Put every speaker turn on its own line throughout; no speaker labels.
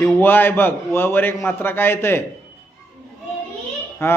ती व आहे बघ व वर एक मात्रा काय येते हा.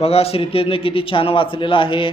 बघा श्रीतेजने किती छान वाचलेलं आहे.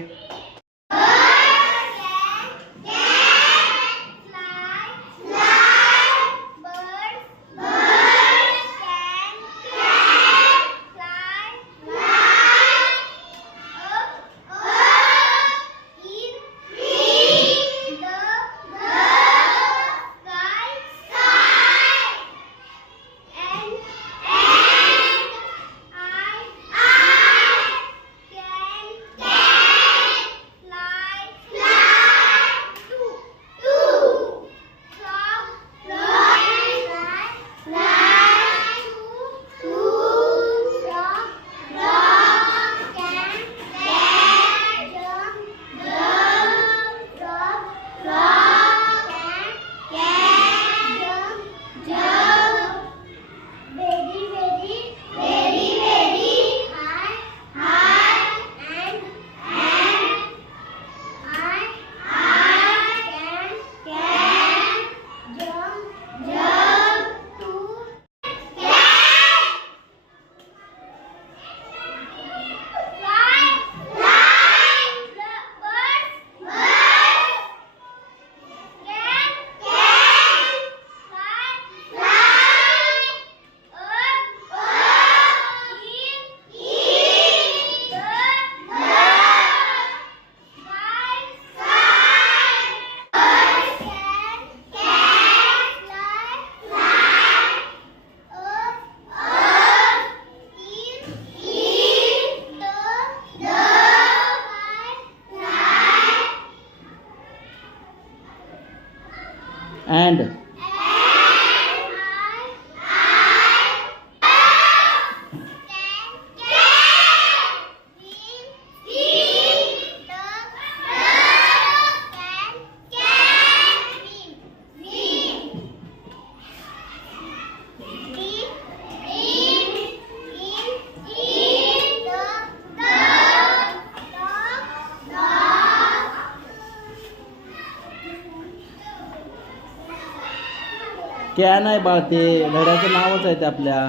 and
अँड कॅन आहे बाळ ते धड्याचं नावच आहे ते आपल्या.